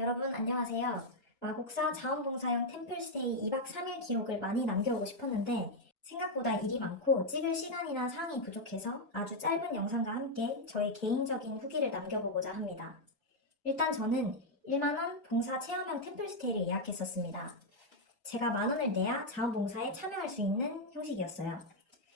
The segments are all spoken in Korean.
여러분 안녕하세요. 마곡사 자원봉사형 템플스테이 2박 3일 기록을 많이 남겨오고 싶었는데 생각보다 일이 많고 찍을 시간이나 상황이 부족해서 아주 짧은 영상과 함께 저의 개인적인 후기를 남겨보고자 합니다. 일단 저는 1만원 봉사 체험형 템플스테이를 예약했었습니다. 제가 만원을 내야 자원봉사에 참여할 수 있는 형식이었어요.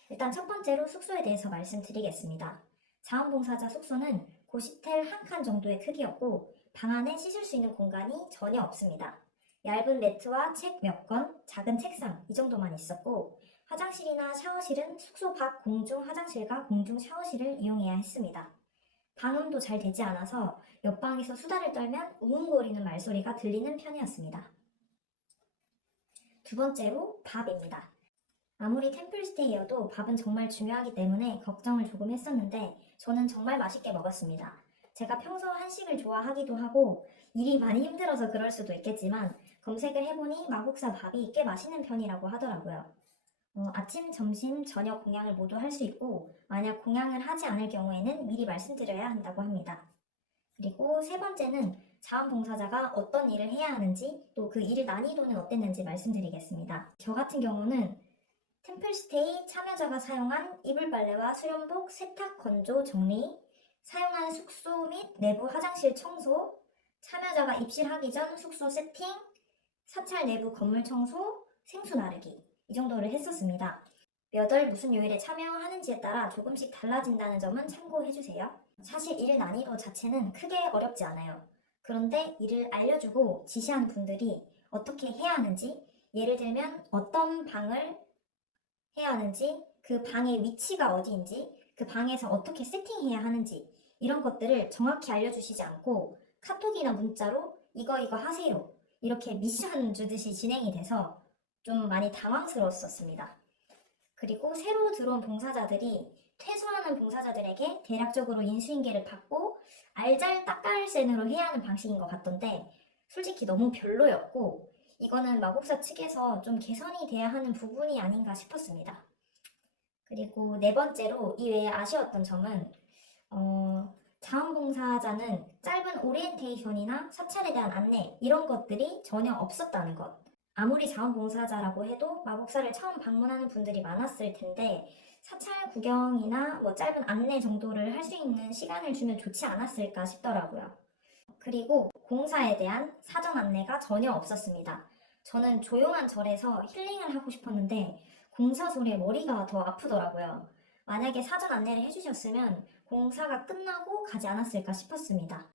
일단 첫 번째로 숙소에 대해서 말씀드리겠습니다. 자원봉사자 숙소는 고시텔 한 칸 정도의 크기였고 방 안에 씻을 수 있는 공간이 전혀 없습니다. 얇은 매트와 책 몇 권, 작은 책상 이 정도만 있었고 화장실이나 샤워실은 숙소 밖 공중 화장실과 공중 샤워실을 이용해야 했습니다. 방음도 잘 되지 않아서 옆방에서 수다를 떨면 우웅거리는 말소리가 들리는 편이었습니다. 두 번째로 밥입니다. 아무리 템플스테이여도 밥은 정말 중요하기 때문에 걱정을 조금 했었는데 저는 정말 맛있게 먹었습니다. 제가 평소 한식을 좋아하기도 하고 일이 많이 힘들어서 그럴 수도 있겠지만 검색을 해보니 마국사 밥이 꽤 맛있는 편이라고 하더라고요. 어, 아침, 점심, 저녁 공양을 모두 할 수 있고 만약 공양을 하지 않을 경우에는 미리 말씀드려야 한다고 합니다. 그리고 세 번째는 자원봉사자가 어떤 일을 해야 하는지 또 그 일 난이도는 어땠는지 말씀드리겠습니다. 저 같은 경우는 템플스테이 참여자가 사용한 이불 빨래와 수련복, 세탁, 건조, 정리, 사용한 내부 화장실 청소, 참여자가 입실하기 전 숙소 세팅, 사찰 내부 건물 청소, 생수 나르기 이 정도를 했었습니다. 몇 월 무슨 요일에 참여하는지에 따라 조금씩 달라진다는 점은 참고해주세요. 사실 일 난이도 자체는 크게 어렵지 않아요. 그런데 일을 알려주고 지시하는 분들이 어떻게 해야 하는지, 예를 들면 어떤 방을 해야 하는지, 그 방의 위치가 어디인지, 그 방에서 어떻게 세팅해야 하는지, 이런 것들을 정확히 알려주시지 않고 카톡이나 문자로 이거 이거 하세요. 이렇게 미션 주듯이 진행이 돼서 좀 많이 당황스러웠었습니다. 그리고 새로 들어온 봉사자들이 퇴소하는 봉사자들에게 대략적으로 인수인계를 받고 알잘 딱깔센으로 해야 하는 방식인 것 같던데 솔직히 너무 별로였고 이거는 마곡사 측에서 좀 개선이 돼야 하는 부분이 아닌가 싶었습니다. 그리고 네 번째로 이 외에 아쉬웠던 점은 어, 자원봉사자는 짧은 오리엔테이션이나 사찰에 대한 안내 이런 것들이 전혀 없었다는 것. 아무리 자원봉사자라고 해도 마곡사를 처음 방문하는 분들이 많았을 텐데 사찰 구경이나 뭐 짧은 안내 정도를 할 수 있는 시간을 주면 좋지 않았을까 싶더라고요. 그리고 공사에 대한 사전 안내가 전혀 없었습니다. 저는 조용한 절에서 힐링을 하고 싶었는데 공사 소리에 머리가 더 아프더라고요. 만약에 사전 안내를 해주셨으면 공사가 끝나고 가지 않았을까 싶었습니다.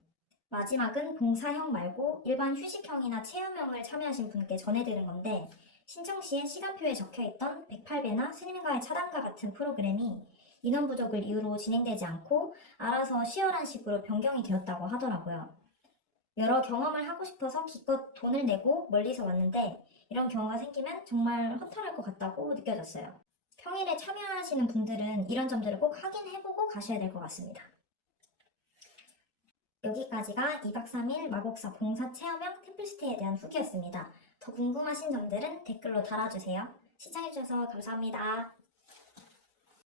마지막은 봉사형 말고 일반 휴식형이나 체험형을 참여하신 분께 전해드린 건데 신청 시에 시간표에 적혀있던 108배나 스님과의 차단과 같은 프로그램이 인원 부족을 이유로 진행되지 않고 알아서 시열한 식으로 변경이 되었다고 하더라고요. 여러 경험을 하고 싶어서 기껏 돈을 내고 멀리서 왔는데 이런 경우가 생기면 정말 허탈할 것 같다고 느껴졌어요. 평일에 참여하시는 분들은 이런 점들을 꼭 확인해보고 가셔야 될 것 같습니다. 여기까지가 2박 3일 마곡사 봉사 체험형 템플스테이에 대한 후기였습니다. 더 궁금하신 점들은 댓글로 달아주세요. 시청해주셔서 감사합니다.